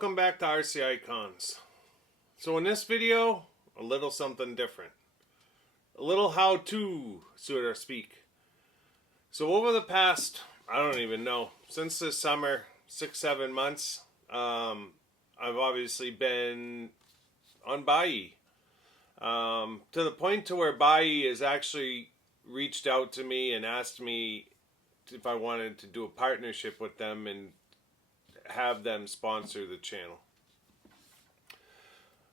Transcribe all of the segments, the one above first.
welcome back to RC Icons. So in this video, a little something different. A little how-to, so to speak. So over the past, I don't even know, since this summer, 6-7 months, I've obviously been on Buyee. To the point to where Buyee has actually reached out to me and asked me if I wanted to do a partnership with them and have them sponsor the channel.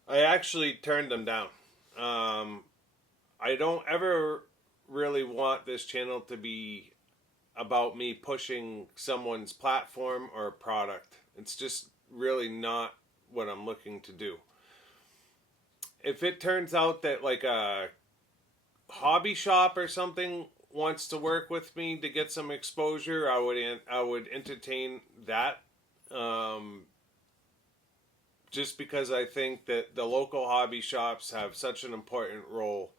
I actually turned them down. I don't ever really want this channel to be about me pushing someone's platform or product. It's just really not what I'm looking to do. If it turns out that like a hobby shop or something wants to work with me to get some exposure, I would entertain that. Just because I think that the local hobby shops have such an important role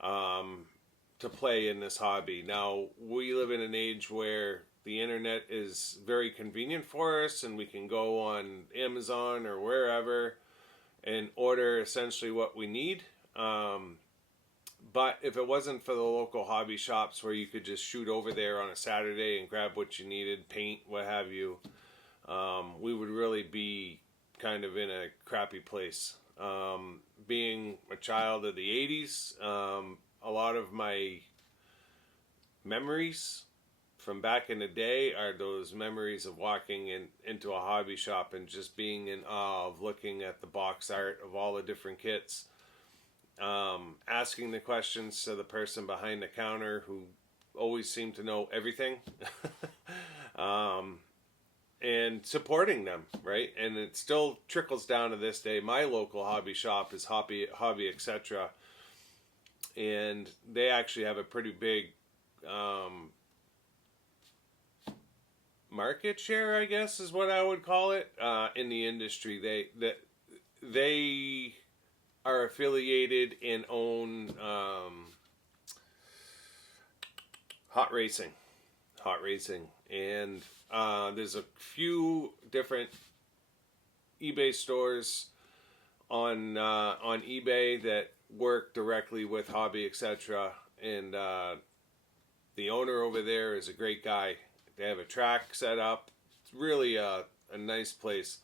to play in this hobby. Now, we live in an age where the internet is very convenient for us, and we can go on Amazon or wherever and order essentially what we need. But if it wasn't for the local hobby shops where you could just shoot over there on a Saturday and grab what you needed, paint, what have you, we would really be kind of in a crappy place. Being a child of the 80s, a lot of my memories from back in the day are those memories of walking into a hobby shop and just being in awe of looking at the box art of all the different kits, asking the questions to the person behind the counter who always seemed to know everything. And supporting them, right? And it still trickles down to this day. My local hobby shop is Hobby Etc. And they actually have a pretty big market share, I guess is what I would call it, in the industry. They are affiliated and own Hot Racing. And there's a few different eBay stores on eBay that work directly with Hobby Etc. And the owner over there is a great guy. They have a track set up. It's really a nice place.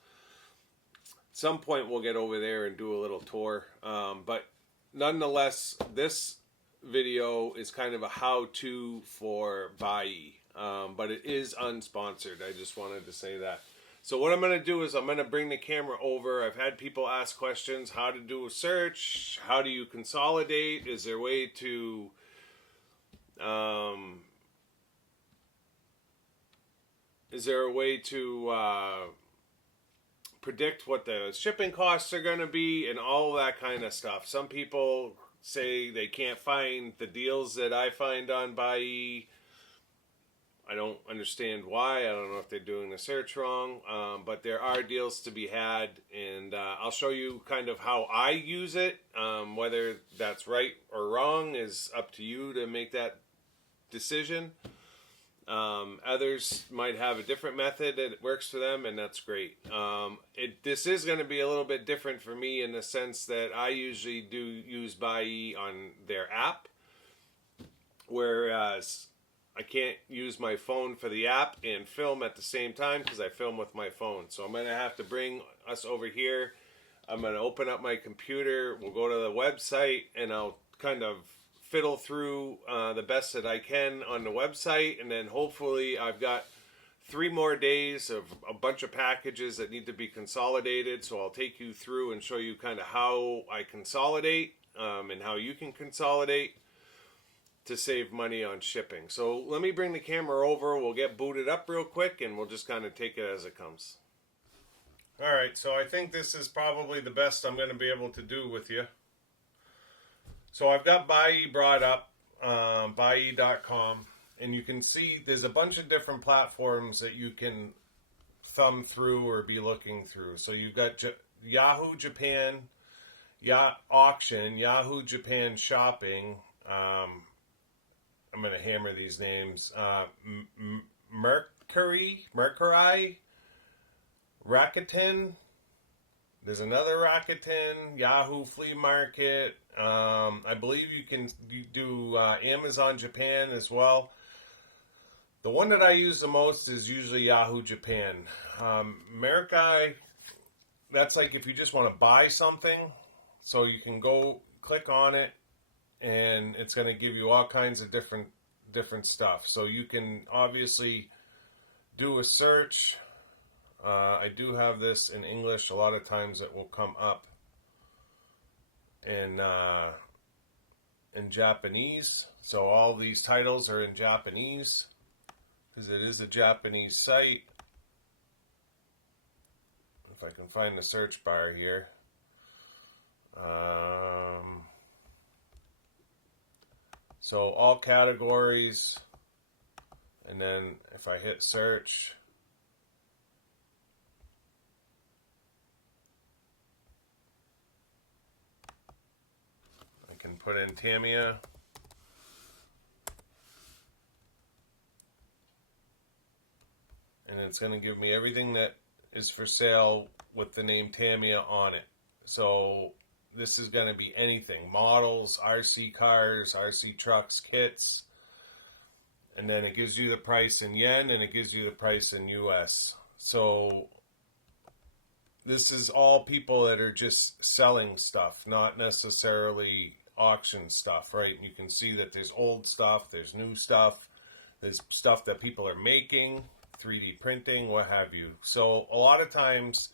At some point we'll get over there and do a little tour. But nonetheless, this video is kind of a how-to for Buyee. But it is unsponsored. I just wanted to say that. So what I'm going to do is I'm going to bring the camera over. I've had people ask questions. How to do a search? How do you consolidate? Is there a way to predict what the shipping costs are going to be and all that kind of stuff? Some people say they can't find the deals that I find on Buyee. I don't understand why. I don't know if they're doing the search wrong, but there are deals to be had, and I'll show you kind of how I use it. Whether that's right or wrong is up to you to make that decision. Others might have a different method that works for them, and that's great. This is going to be a little bit different for me in the sense that I usually do use Buyee on their app, whereas I can't use my phone for the app and film at the same time because I film with my phone. So I'm going to have to bring us over here. I'm going to open up my computer. We'll go to the website and I'll kind of fiddle through the best that I can on the website. And then hopefully I've got 3 more days of a bunch of packages that need to be consolidated. So I'll take you through and show you kind of how I consolidate and how you can consolidate to save money on shipping. So let me bring the camera over. We'll get booted up real quick and we'll just kind of take it as it comes. Alright, so I think this is probably the best I'm going to be able to do with you. So I've got Buyee brought up, Buyee.com, and you can see there's a bunch of different platforms that you can thumb through or be looking through. So you've got Yahoo Japan, Auction, Yahoo Japan Shopping, I'm going to hammer these names, Mercury, Rakuten. There's another Rakuten, Yahoo Flea Market. I believe you can do Amazon Japan as well. The one that I use the most is usually Yahoo Japan. America, that's like if you just want to buy something, so you can go click on it, and it's going to give you all kinds of different stuff. So you can obviously do a search. I do have this in English. A lot of times it will come up in Japanese. So all these titles are in Japanese because it is a Japanese site. If I can find the search bar here. So all categories, and then if I hit search, I can put in Tamiya. And it's going to give me everything that is for sale with the name Tamiya on it. So this is going to be anything. Models, RC cars, RC trucks, kits. And then it gives you the price in yen and it gives you the price in US. So this is all people that are just selling stuff, not necessarily auction stuff, right? You can see that there's old stuff, there's new stuff, there's stuff that people are making, 3D printing, what have you. So a lot of times,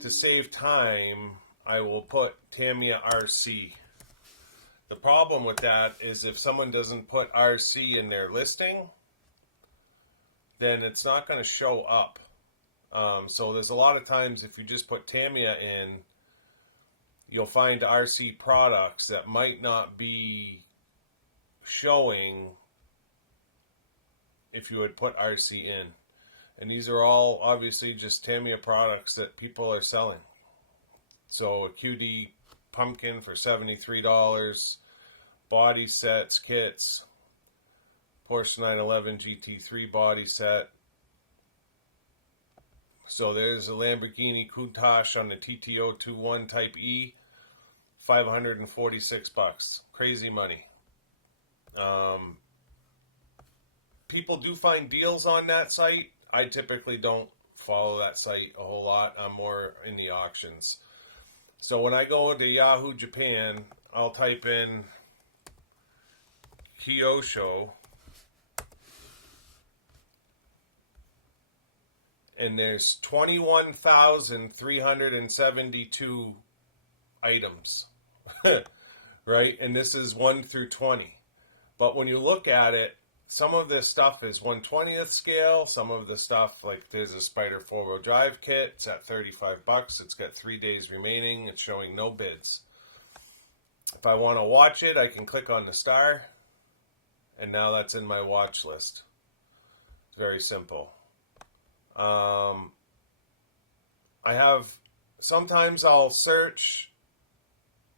to save time, I will put Tamiya RC. The problem with that is if someone doesn't put RC in their listing, then it's not going to show up. So there's a lot of times if you just put Tamiya in, you'll find RC products that might not be showing if you would put RC in. And these are all obviously just Tamiya products that people are selling. So a QD pumpkin for $73, body sets, kits, Porsche 911 GT3 body set. So there's a Lamborghini Countach on the TT021 Type E, $546. Crazy money. People do find deals on that site. I typically don't follow that site a whole lot. I'm more in the auctions. So when I go to Yahoo Japan, I'll type in Kyosho, and there's 21,372 items, right? And this is 1 through 20. But when you look at it, some of this stuff is 1/20th scale. Some of the stuff, like there's a Spider 4-wheel drive kit. It's at $35. It's got 3 days remaining. It's showing no bids. If I want to watch it, I can click on the star. And now that's in my watch list. It's very simple. Sometimes I'll search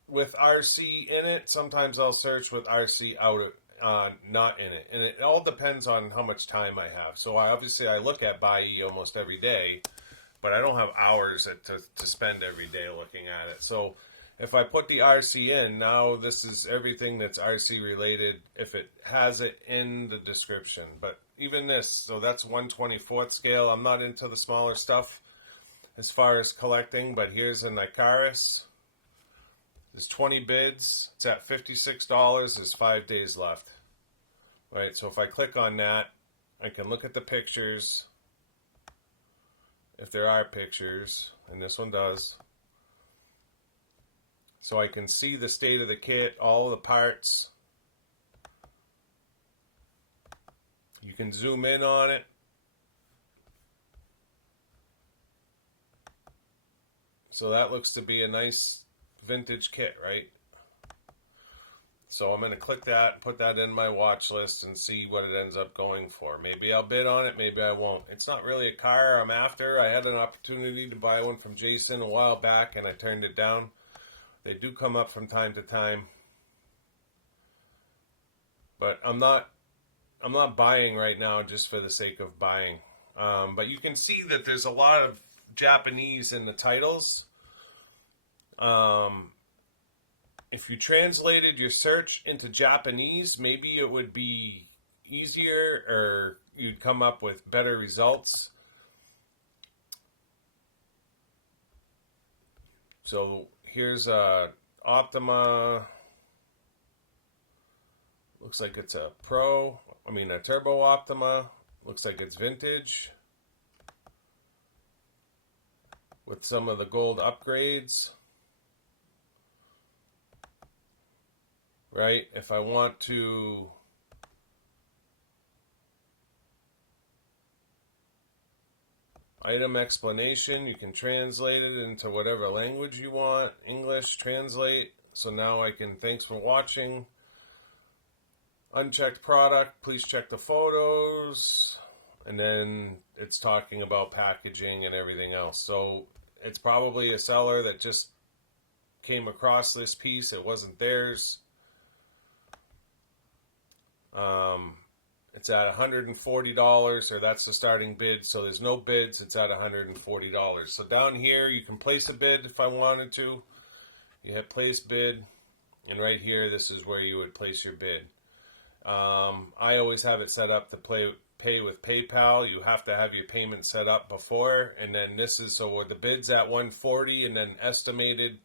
with RC in it. Sometimes I'll search with RC not in it. And it all depends on how much time I have. So I look at Buyee almost every day, but I don't have hours to spend every day looking at it. So if I put the RC in, now this is everything that's RC related if it has it in the description. But even this, so that's 1/24th scale. I'm not into the smaller stuff as far as collecting, but here's an Icarus. There's 20 bids. It's at $56. There's 5 days left. Right, so if I click on that, I can look at the pictures. If there are pictures, and this one does. So I can see the state of the kit, all of the parts. You can zoom in on it. So that looks to be a nice vintage kit, right? So I'm going to click that, put that in my watch list and see what it ends up going for. Maybe I'll bid on it, maybe I won't. It's not really a car I'm after. I had an opportunity to buy one from Jason a while back and I turned it down. They do come up from time to time. But I'm not buying right now just for the sake of buying. But you can see that there's a lot of Japanese in the titles. If you translated your search into Japanese, maybe it would be easier, or you'd come up with better results. So here's a Optima. Looks like it's a Turbo Optima. Looks like it's vintage with some of the gold upgrades. Right? If I want to item explanation, you can translate it into whatever language you want. English, translate. So now I can, thanks for watching. Unchecked product, please check the photos. And then it's talking about packaging and everything else. So it's probably a seller that just came across this piece. It wasn't theirs. It's at $140, or that's the starting bid. So there's no bids. It's at $140. So down here, you can place a bid if I wanted to. You hit place bid. And right here, this is where you would place your bid. I always have it set up to pay with PayPal. You have to have your payment set up before. And then this is, so the bid's at $140, and then estimated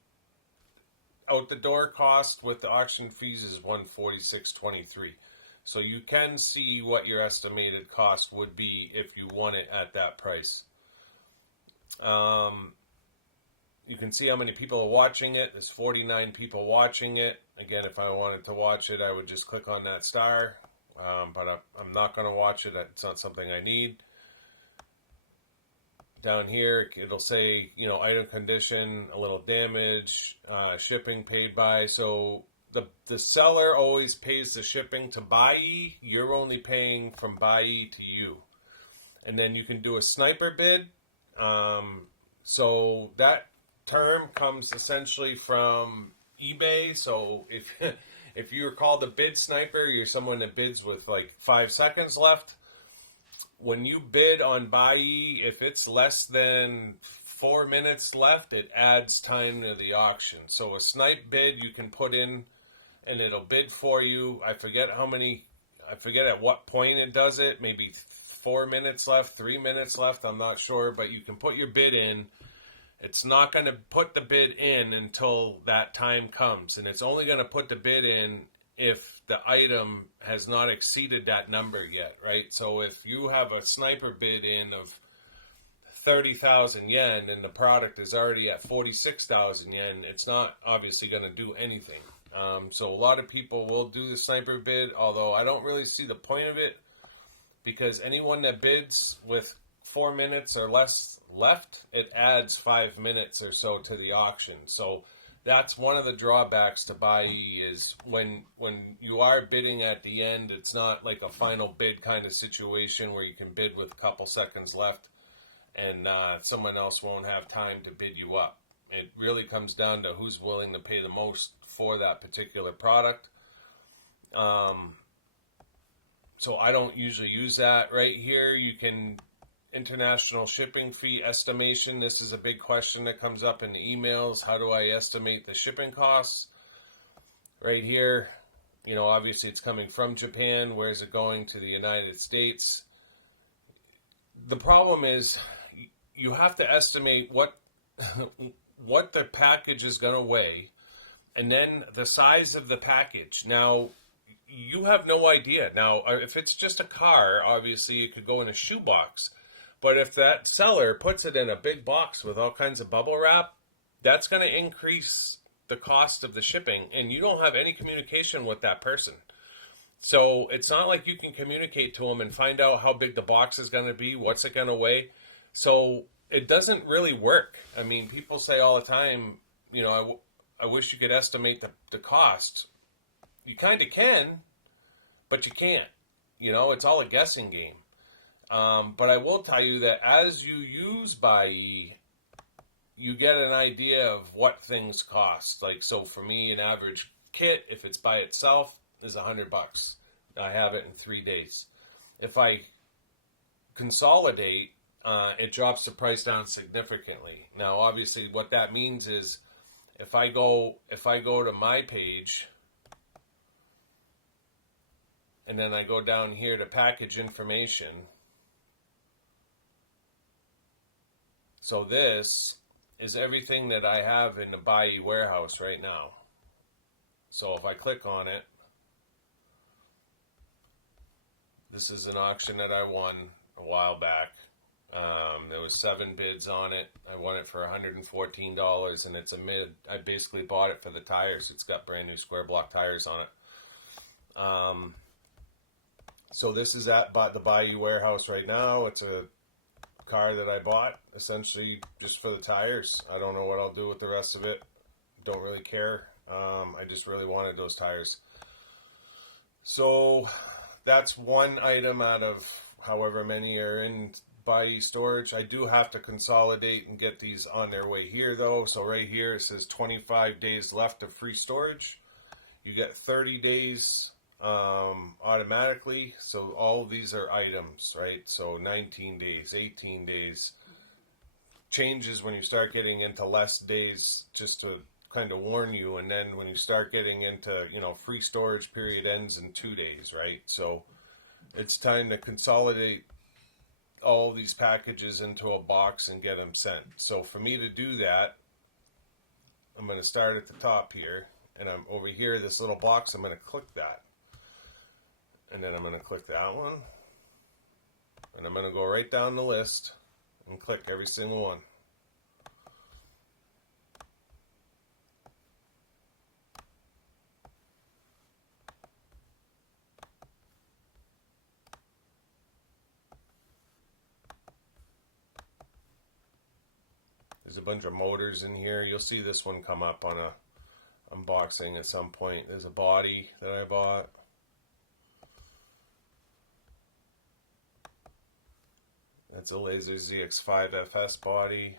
out the door cost with the auction fees is $146.23. So you can see what your estimated cost would be if you won it at that price. You can see how many people are watching it. There's 49 people watching it. Again, if I wanted to watch it, I would just click on that star. But I'm not going to watch it. It's not something I need. Down here, it'll say, item condition, a little damage, shipping paid by. So the seller always pays the shipping to Buyee. You're only paying from Buyee to you. And then you can do a sniper bid. So that term comes essentially from eBay. So if you're called a bid sniper, you're someone that bids with like 5 seconds left. When you bid on Buyee, if it's less than 4 minutes left, it adds time to the auction. So a snipe bid you can put in and it'll bid for you. I forget at what point it does it. Maybe 4 minutes left, 3 minutes left, I'm not sure. But you can put your bid in. It's not going to put the bid in until that time comes. And it's only going to put the bid in if the item has not exceeded that number yet, right? So if you have a sniper bid in of 30,000 yen and the product is already at 46,000 yen, it's not obviously going to do anything. So a lot of people will do the sniper bid, although I don't really see the point of it, because anyone that bids with 4 minutes or less left, it adds 5 minutes or so to the auction. So that's one of the drawbacks to Buyee, is when you are bidding at the end, it's not like a final bid kind of situation where you can bid with a couple seconds left and someone else won't have time to bid you up. It really comes down to who's willing to pay the most for that particular product. So I don't usually use that. Right here, you can international shipping fee estimation. This is a big question that comes up in the emails. How do I estimate the shipping costs? Right here, obviously it's coming from Japan. Where's it going to the United States? The problem is you have to estimate what the package is going to weigh, and then the size of the package. Now, you have no idea. Now, if it's just a car, obviously it could go in a shoebox. But if that seller puts it in a big box with all kinds of bubble wrap, that's going to increase the cost of the shipping, and you don't have any communication with that person. So it's not like you can communicate to them and find out how big the box is going to be, what's it going to weigh. So it doesn't really work. I mean, people say all the time, I wish you could estimate the cost. You kind of can, but you can't. It's all a guessing game. But I will tell you that as you use Buyee, you get an idea of what things cost. Like, so for me, an average kit, if it's by itself, is $100. I have it in 3 days. If I consolidate, it drops the price down significantly. Now, obviously, what that means is if I go to my page and then I go down here to package information. So this is everything that I have in the Buyee warehouse right now. So if I click on it, this is an auction that I won a while back. There was 7 bids on it. I won it for $114, and it's a mid. I basically bought it for the tires. It's got brand new square block tires on it. So this is at the Buyee warehouse right now. It's a car that I bought essentially just for the tires. I don't know what I'll do with the rest of it. Don't really care. I just really wanted those tires. So that's one item out of however many are in Buyee storage. I do have to consolidate and get these on their way here though. So right here it says 25 days left of free storage. You get 30 days automatically. So all of these are items, right? So 19 days, 18 days. Changes when you start getting into less days, just to kind of warn you. And then when you start getting into, free storage period ends in 2 days, right? So it's time to consolidate all these packages into a box and get them sent. So for me to do that, I'm going to start at the top here, and I'm over here, this little box, I'm going to click that. And then I'm going to click that one. And I'm going to go right down the list and click every single one. There's a bunch of motors in here. You'll see this one come up on a unboxing at some point. There's a body that I bought. That's a Laser ZX5 FS body.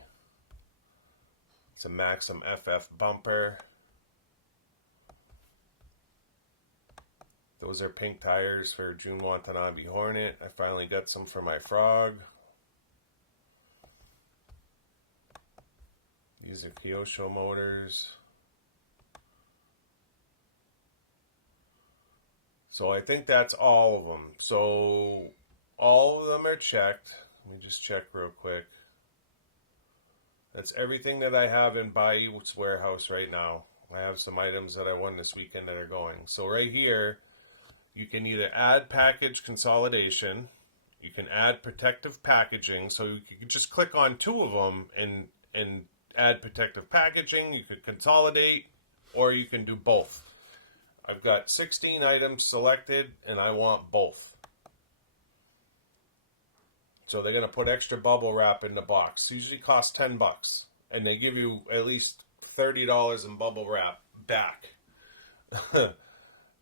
It's a Maxim FF bumper. Those are pink tires for June Watanabe Hornet. I finally got some for my Frog. These are Kyosho motors. So I think that's all of them. So all of them are checked. Let me just check real quick. That's everything that I have in Buyee's warehouse right now. I have some items that I won this weekend that are going. So right here, you can either add package consolidation. You can add protective packaging. So you can just click on 2 of them and add protective packaging. You could consolidate, or you can do both. I've got 16 items selected, and I want both. So they're going to put extra bubble wrap in the box. It usually costs $10, and they give you at least $30 in bubble wrap back.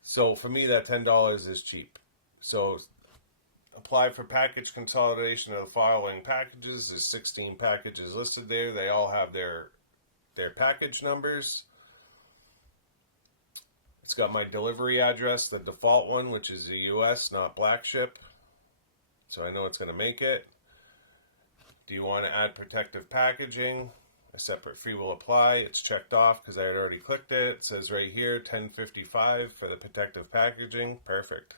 So for me, that $10 is cheap. So apply for package consolidation of the following packages. There's 16 packages listed there. They all have their package numbers. It's got my delivery address, the default one, which is the US, not black ship. So I know it's going to make it. Do you want to add protective packaging? A separate fee will apply. It's checked off because I had already clicked it. It says right here, $10.55 for the protective packaging. Perfect.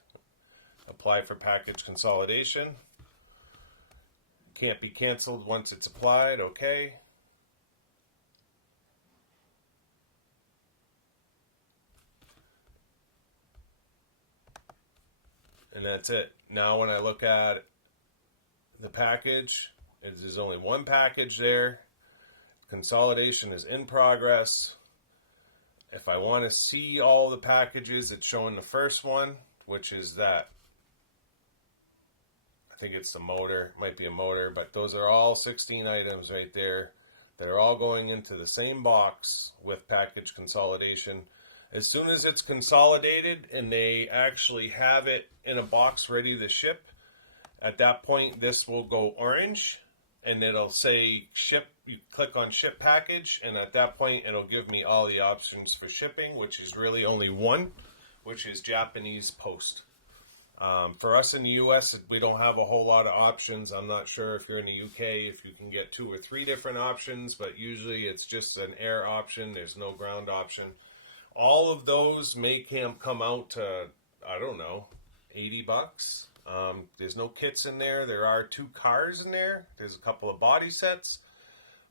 Apply for package consolidation. Can't be canceled once it's applied. Okay. And that's it. Now when I look at the package, there's only one package there. Consolidation is in progress. If I want to see all the packages, it's showing the first one, which is that. I think it's the motor. It might be a motor, but those are all 16 items right there. They're all going into the same box with package consolidation. As soon as it's consolidated and they actually have it in a box ready to ship, at that point this will go orange and it'll say ship. You click on ship package, and at that point it'll give me all the options for shipping, which is really only one, which is Japanese post. For us in the US, we don't have a whole lot of options. I'm not sure if you're in the UK if you can get 2 or 3 different options, but usually it's just an air option. There's no ground option. All of those may come out to, I don't know, $80. There's no kits in there. There are 2 cars in there. There's a couple of body sets,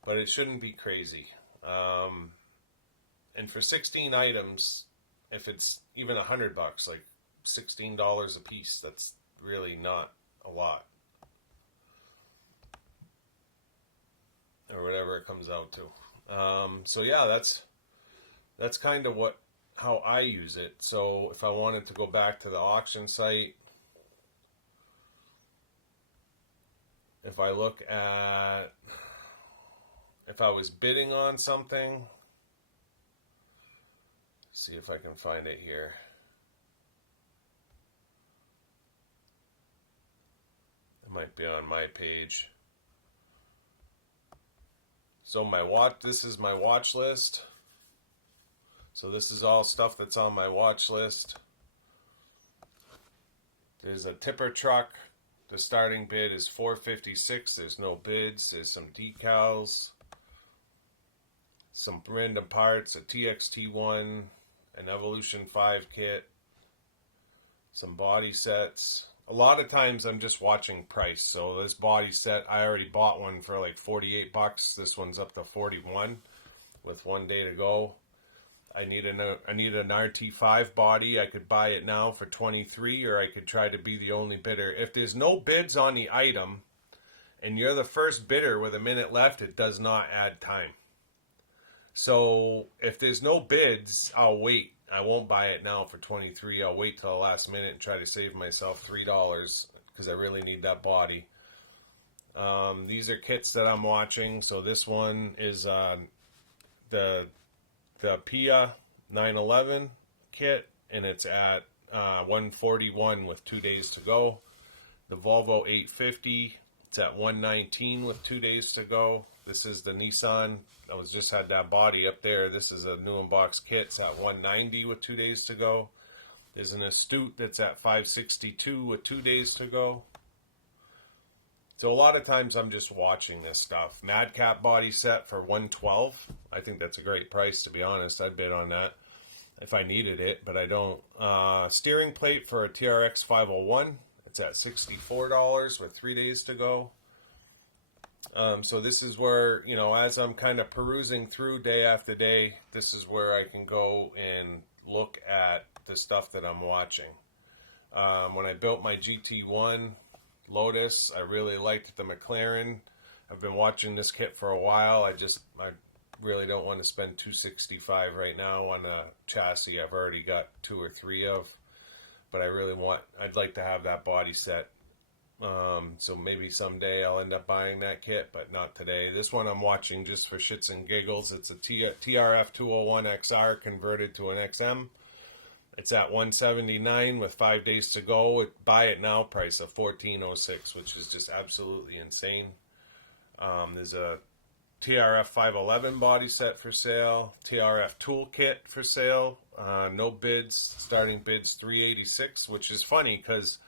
but it shouldn't be crazy. And for 16 items, if it's even $100, like $16 a piece, that's really not a lot, or whatever it comes out to. So yeah, that's kind of how I use it. So if I wanted to go back to the auction site, if I look at, if I was bidding on something, see if I can find it here. It might be on my page. So this is my watch list. So this is all stuff that's on my watch list. There's a tipper truck. The starting bid is $456. There's no bids. There's some decals, some random parts, a TXT1, an Evolution 5 kit, some body sets. A lot of times I'm just watching price. So this body set, I already bought one for like $48. This one's up to $41 with 1 day to go. I need an RT5 body. I could buy it now for $23, or I could try to be the only bidder. If there's no bids on the item and you're the first bidder with a minute left, it does not add time. So if there's no bids, I'll wait. I won't buy it now for $23. I'll wait till the last minute and try to save myself $3 because I really need that body. These are kits that I'm watching. So this one is the Pia 911 kit, and it's at $141 with 2 days to go. The Volvo 850, it's at $119 with 2 days to go. This is the Nissan. I just had that body up there. This is a new in-box kit. It's at $190 with 2 days to go. There's an Astute that's at $562 with 2 days to go. So a lot of times I'm just watching this stuff. Madcap body set for $112. I think that's a great price, to be honest. I'd bid on that if I needed it, but I don't. Steering plate for a TRX 501. It's at $64 with 3 days to go. So this is where, as I'm kind of perusing through day after day, this is where I can go and look at the stuff that I'm watching. When I built my GT1 Lotus, I really liked the McLaren. I've been watching this kit for a while. I really don't want to spend $265 right now on a chassis I've already got 2 or 3 of, but I'd like to have that body set. So maybe someday I'll end up buying that kit, but not today. This one I'm watching just for shits and giggles. It's a TRF 201 XR converted to an XM. It's at $179 with 5 days to go. Buy it now price of $1406, which is just absolutely insane. There's a TRF 511 body set for sale. TRF toolkit for sale. No bids. Starting bids $386, which is funny because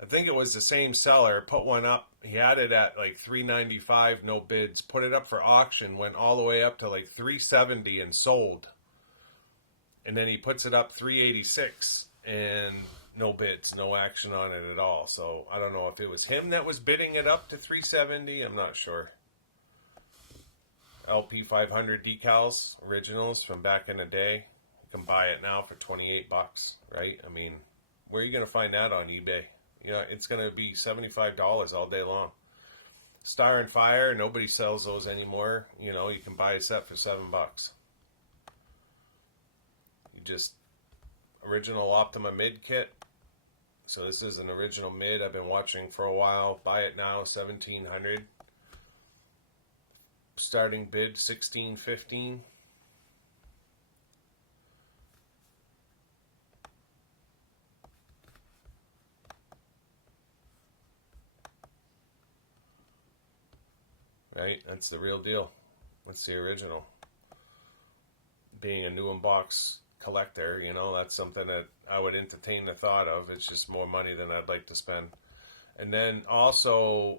I think it was the same seller. Put one up. He had it at like $395, no bids. Put it up for auction. Went all the way up to like $370 and sold. And then he puts it up $386 and no bids, no action on it at all. So I don't know if it was him that was bidding it up to $370. I'm not sure. LP 500 decals, originals from back in the day. You can buy it now for $28, right? I mean, where are you going to find that on eBay? It's going to be $75 all day long. Star and Fire, nobody sells those anymore. You can buy a set for $7. Just original Optima mid kit. So this is an original mid I've been watching for a while. Buy it now, $1,700. Starting bid $1,615. Right, that's the real deal. That's the original. Being a new in box collector, you know, that's something that I would entertain the thought of. It's just more money than I'd like to spend. And then also,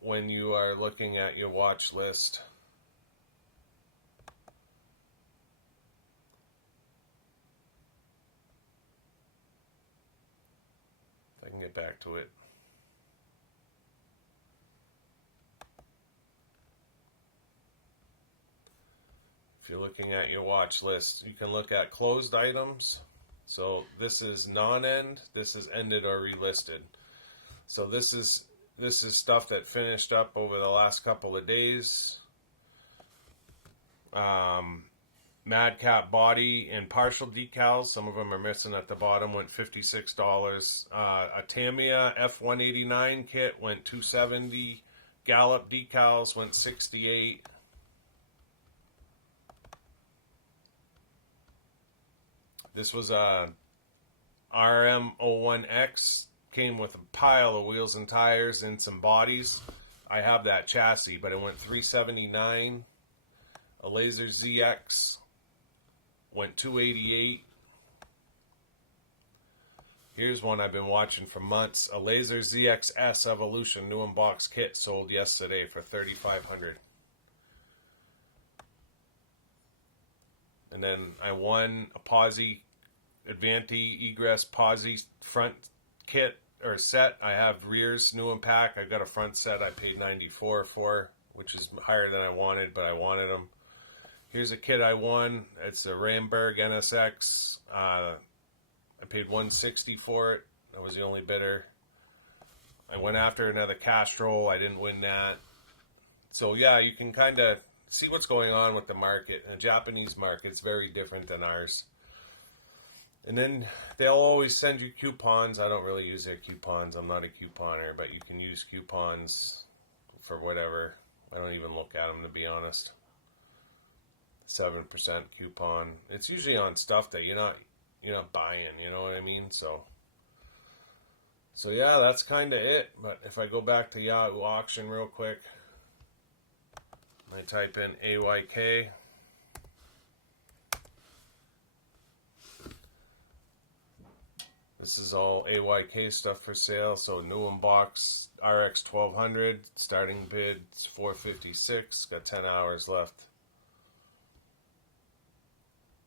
when you are looking at your watch list, if I can get back to it. If you're looking at your watch list, you can look at closed items. So this is non-end, this is ended or relisted. So this is stuff that finished up over the last couple of days. Madcap body and partial decals. Some of them are missing at the bottom. Went $56. A Tamiya F189 kit went $270. Gallop decals went $68. This was a RM01X. Came with a pile of wheels and tires and some bodies. I have that chassis, but it went $379. A Laser ZX went $288. Here's one I've been watching for months. A Laser ZXS Evolution new in box kit sold yesterday for $3,500. And then I won a Posi Advanti Egress Posi front kit or set. I have rears new in pack. I got a front set I paid $94 for, which is higher than I wanted, but I wanted them. Here's a kit I won. It's a Ramberg NSX. I paid $160 for it. I was the only bidder. I went after another Castrol. I didn't win that. So yeah, you can kind of see what's going on with the market. The Japanese market's very different than ours. And then they'll always send you coupons. I don't really use their coupons. I'm not a couponer, but you can use coupons for whatever. I don't even look at them, to be honest. 7% coupon. It's usually on stuff that you're not buying, you know what I mean? So yeah, that's kind of it. But if I go back to Yahoo Auction real quick, I type in AYK. This is all AYK stuff for sale. So new in box RX 1200, starting bid $456. Got 10 hours left.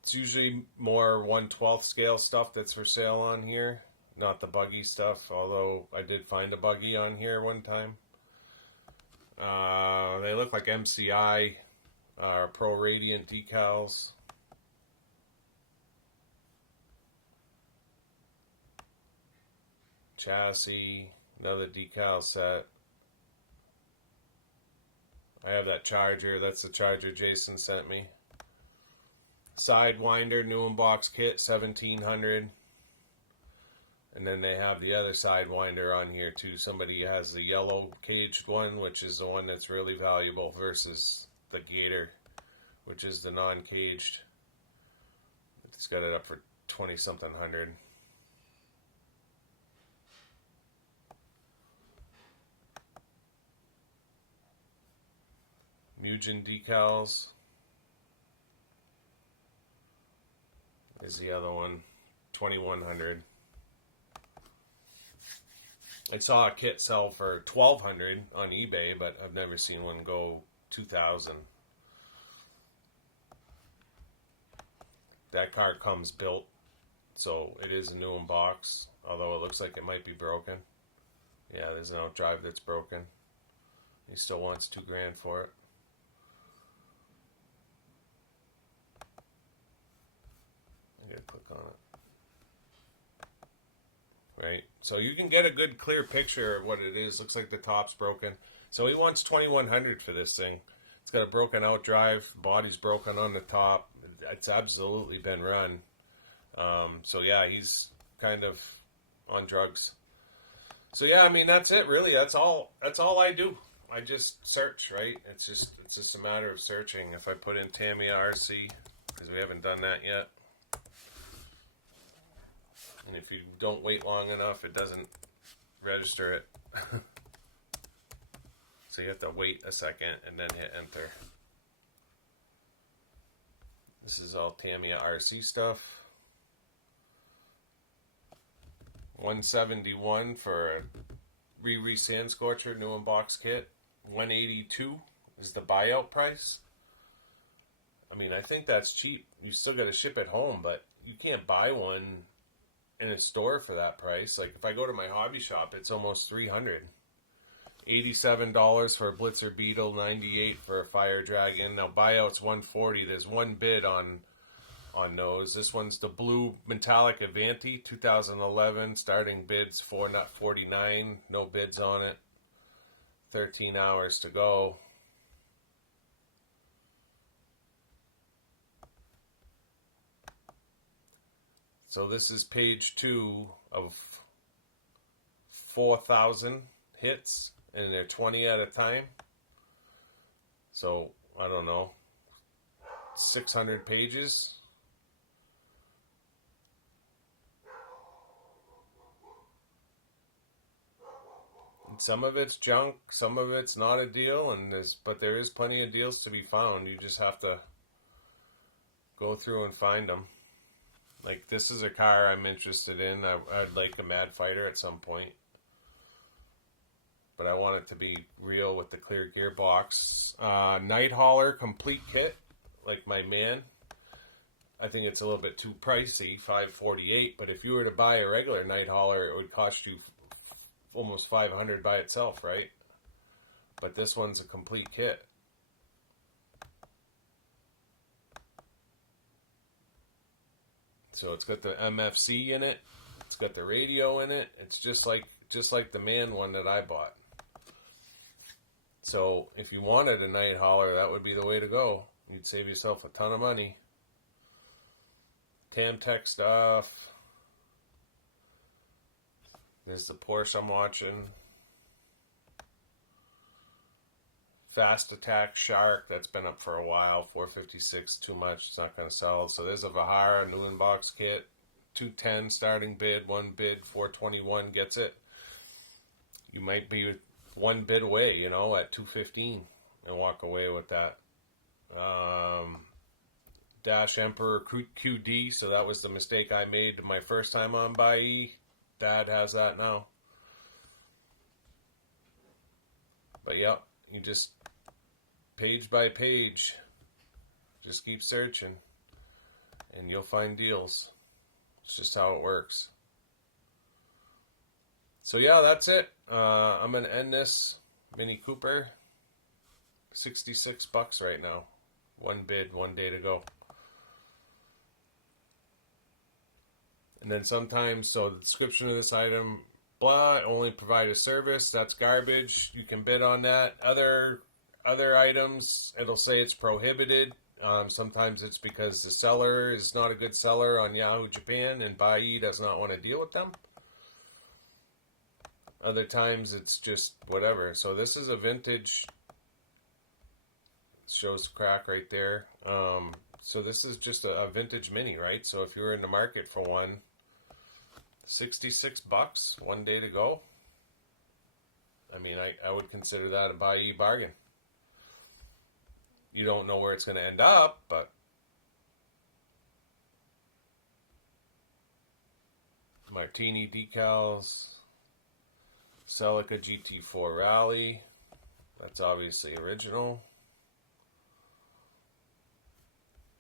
It's usually more 1/12 scale stuff that's for sale on here, not the buggy stuff. Although I did find a buggy on here one time. They look like MCI Pro Radiant decals. Chassis, another decal set. I have that Charger. That's the Charger Jason sent me. Sidewinder, new in box kit, $1,700. And then they have the other Sidewinder on here too. Somebody has the yellow caged one, which is the one that's really valuable, versus the Gator, which is the non-caged. It's got it up for 20-something hundred. Mugen decals is the other one, 2100. I saw a kit sell for 1200 on eBay, but I've never seen one go 2000. That car comes built, so it is a new in box, although it looks like it might be broken. Yeah, there's an outdrive that's broken. He still wants $2,000 for it. Click on it. Right, so you can get a good clear picture of what it is. Looks like the top's broken. So he wants $2,100 for this thing. It's got a broken out drive, body's broken on the top. It's absolutely been run. So yeah, he's kind of on drugs. So yeah, I mean, that's it really. That's all I do. I just search, right? It's just a matter of searching. If I put in Tamiya RC, because we haven't done that yet. And if you don't wait long enough, it doesn't register it. So you have to wait a second and then hit enter. This is all Tamiya RC stuff. $171 for a Riri Sand Scorcher new in box kit. $182 is the buyout price. I mean, I think that's cheap. You still got to ship it home, but you can't buy one in a store for that price. Like if I go to my hobby shop, it's almost $300. $87 for a Blitzer Beetle, $98 for a Fire Dragon. Now buyout's $140. There's one bid on those. This one's the blue metallic Avanti 2011. Starting bids $449. No bids on it. 13 hours to go. So this is page 2 of 4,000 hits, and they're 20 at a time. So, I don't know, 600 pages. And some of it's junk, some of it's not a deal, but there is plenty of deals to be found. You just have to go through and find them. Like, this is a car I'm interested in. I'd like a Mad Fighter at some point. But I want it to be real with the clear gearbox. Night Hauler complete kit, like my man. I think it's a little bit too pricey, $548. But if you were to buy a regular Night Hauler, it would cost you almost $500 by itself, right? But this one's a complete kit. So it's got the MFC in it. It's got the radio in it. It's just like the man one that I bought. So if you wanted a Night Hauler, that would be the way to go. You'd save yourself a ton of money. Tamtech stuff. There's the Porsche I'm watching. Fast Attack Shark, that's been up for a while. $456, too much, it's not going to sell. So there's a Vahara new in box kit. $210 starting bid, one bid, $421 gets it. You might be one bid away, at $215 and walk away with that. Dash Emperor QD, so that was the mistake I made my first time on Buyee. Dad has that now. But yep, you just page by page, just keep searching and you'll find deals. It's just how it works. So yeah, that's it. I'm gonna end this Mini Cooper. $66 right now. One bid, one day to go. And then sometimes, so the description of this item, blah, only provide a service. That's garbage. You can bid on that. Other items, it'll say it's prohibited. Sometimes it's because the seller is not a good seller on Yahoo Japan and Buyee does not want to deal with them. Other times it's just whatever. So this is a vintage. It shows the crack right there. So this is just a vintage Mini, right? So if you were in the market for one, $66, one day to go. I mean, I would consider that a Buyee bargain. You don't know where it's going to end up, but Martini decals, Celica GT4 Rally, that's obviously original.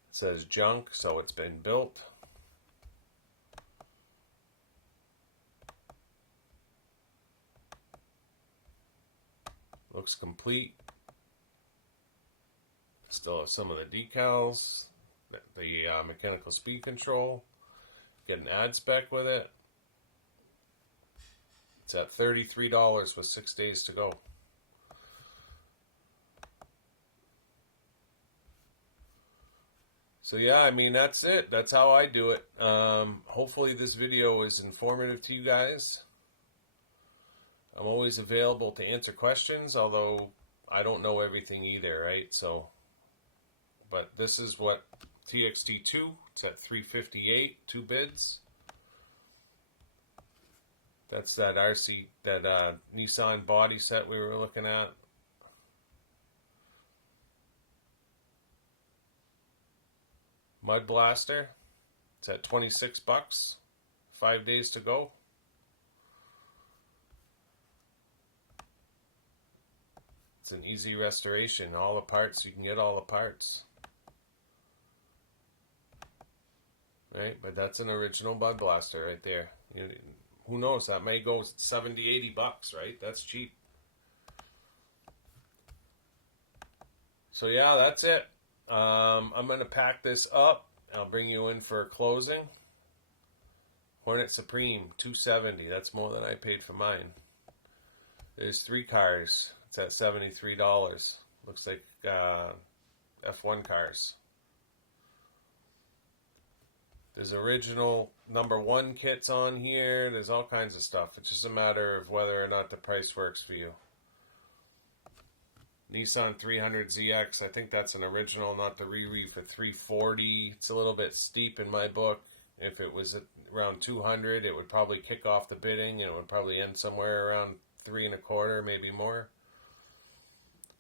It says junk, so it's been built. Looks complete. Still have some of the decals, the mechanical speed control. Get an ad spec with it. It's at $33 with 6 days to go. So yeah, I mean, that's it. That's how I do it. Hopefully this video is informative to you guys. I'm always available to answer questions, although I don't know everything either, right? So, but this is what TXT2, it's at $358, two bids. That's that RC, that Nissan body set we were looking at. Mud Blaster. It's at 26 bucks. 5 days to go. It's an easy restoration. All the parts, you can get all the parts. Right? But that's an original Mud Blaster right there. Who knows? That may go 70, 80 bucks, right? That's cheap. So yeah, that's it. I'm going to pack this up. I'll bring you in for a closing. Hornet Supreme, $270. That's more than I paid for mine. There's 3 cars. It's at $73. Looks like F1 cars. There's original #1 kits on here. There's all kinds of stuff. It's just a matter of whether or not the price works for you. Nissan 300ZX. I think that's an original, not the Riri, for $340. It's a little bit steep in my book. If it was at around $200, it would probably kick off the bidding, and it would probably end somewhere around $325, maybe more.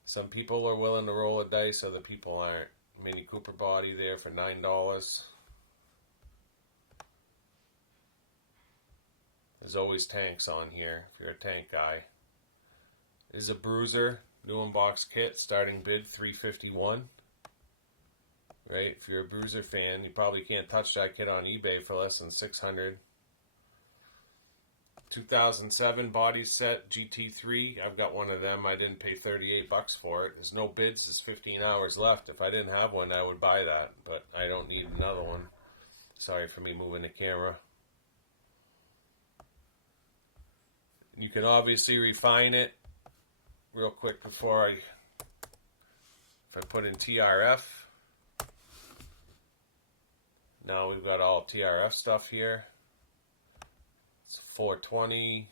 Some people are willing to roll a dice, other people aren't. Mini Cooper body there for $9. There's always tanks on here if you're a tank guy. This is a Bruiser new unbox kit, starting bid $351. Right? If you're a Bruiser fan, you probably can't touch that kit on eBay for less than $600. 2007 body set GT3. I've got one of them. I didn't pay 38 bucks for it. There's no bids. There's 15 hours left. If I didn't have one, I would buy that, but I don't need another one. Sorry for me moving the camera. You can obviously refine it real quick before if I put in TRF. Now we've got all TRF stuff here. It's 420,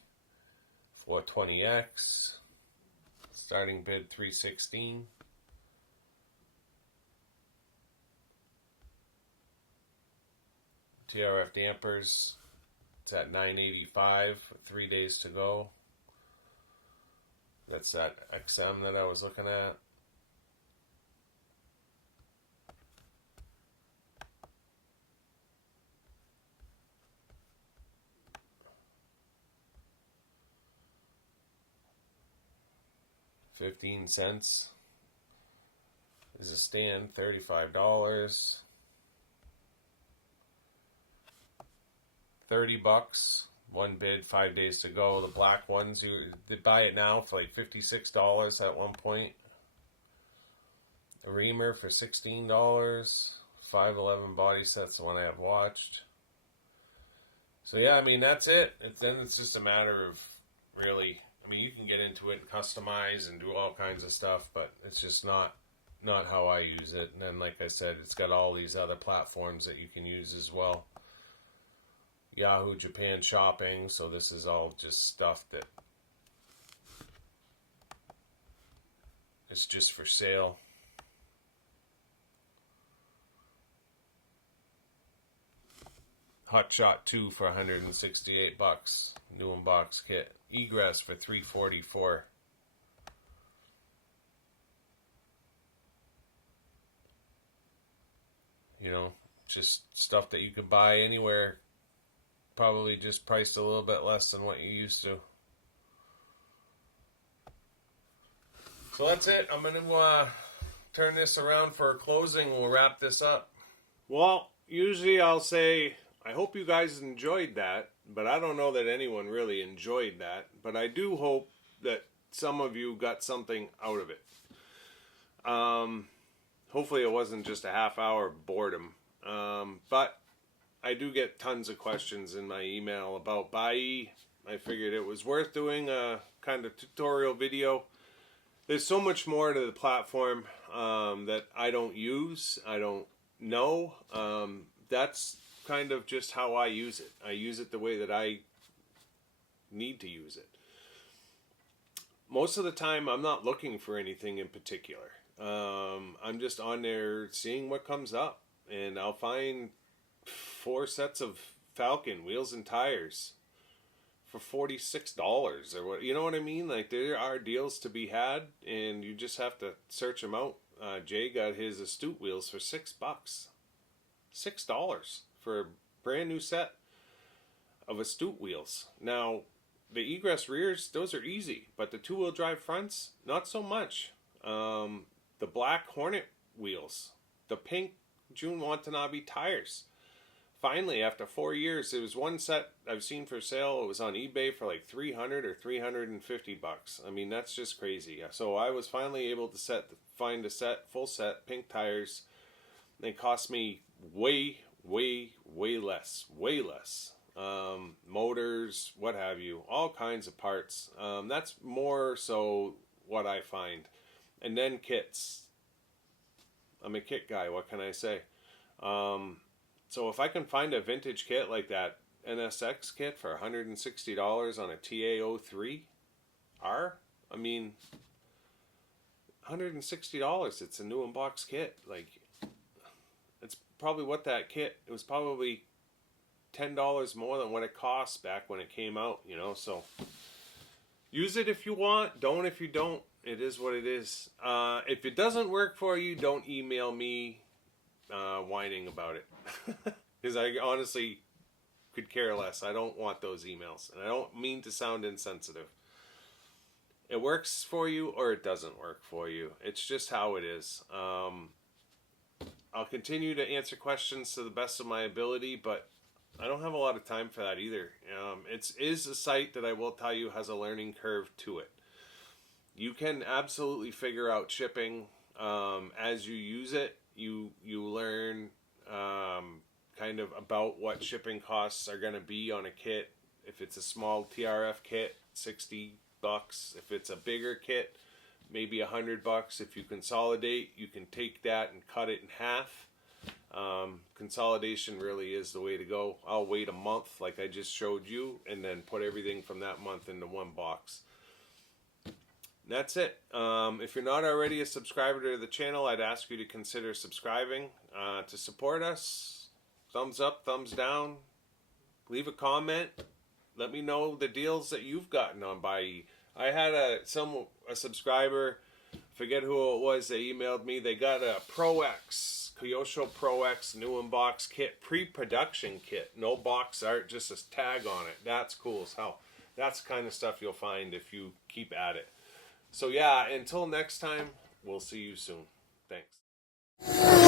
420X, starting bid $316. TRF dampers, it's at $985, 3 days to go. That's that XM that I was looking at. $0.15 is a stand, $35. 30 bucks. One bid, 5 days to go. The black ones, you did buy it now for like $56 at one point. A Reamer for $16. 511 body set's the one I have watched. So yeah, I mean, that's it. Then it's just a matter of really, I mean, you can get into it and customize and do all kinds of stuff, but it's just not how I use it. And then, like I said, it's got all these other platforms that you can use as well. Yahoo Japan Shopping, so this is all just stuff that is just for sale. Hot Shot 2 for 168 bucks. New unbox kit. Egress for 344. You know, just stuff that you can buy anywhere. Probably just priced a little bit less than what you used to. So that's it. I'm going to turn this around for a closing. We'll wrap this up. Well, usually I'll say, I hope you guys enjoyed that, but I don't know that anyone really enjoyed that. But I do hope that some of you got something out of it. Hopefully it wasn't just a half hour boredom. But I do get tons of questions in my email about Buyee. I figured it was worth doing a kind of tutorial video. There's so much more to the platform that I don't use, I don't know. That's kind of just how I use it. I use it the way that I need to use it. Most of the time, I'm not looking for anything in particular. I'm just on there seeing what comes up, and I'll find 4 sets of Falcon wheels and tires for $46 or what, you know what I mean? Like, there are deals to be had, and you just have to search them out. Jay got his Astute wheels for $6. $6 for a brand new set of Astute wheels. Now, the egress rears, those are easy, but the two-wheel drive fronts, not so much. The black Hornet wheels, the pink June Watanabe tires. Finally, after 4 years, there was one set I've seen for sale. It was on eBay for like $300 or $350. I mean, that's just crazy. So I was finally able to find a full set, pink tires. They cost me way less. Motors, what have you, all kinds of parts. That's more so what I find. And then kits. I'm a kit guy, what can I say? So if I can find a vintage kit like that NSX kit for $160 on a TA03R, I mean, $160, it's a new in-box kit. Like, it's probably what that kit, it was probably $10 more than what it cost back when it came out, you know. So use it if you want, don't if you don't. It is what it is. If it doesn't work for you, don't email me whining about it. Because I honestly could care less. I don't want those emails, and I don't mean to sound insensitive. It works for you or it doesn't work for you. It's just how it is. I'll continue to answer questions to the best of my ability, but I don't have a lot of time for that either. It is a site that I will tell you has a learning curve to it. You can absolutely figure out shipping as you use it. You learn kind of about what shipping costs are going to be on a kit. If it's a small TRF kit, $60. If it's a bigger kit, maybe $100. If you consolidate, you can take that and cut it in half. Consolidation really is the way to go. I'll wait a month like I just showed you and then put everything from that month into one box. That's it. If you're not already a subscriber to the channel, I'd ask you to consider subscribing to support us. Thumbs up, thumbs down. Leave a comment. Let me know the deals that you've gotten on Buyee. I had a subscriber, forget who it was, they emailed me. They got a Pro X, Kyosho Pro X new in-box kit, pre-production kit. No box art, just a tag on it. That's cool as hell. That's the kind of stuff you'll find if you keep at it. So yeah, until next time, we'll see you soon. Thanks.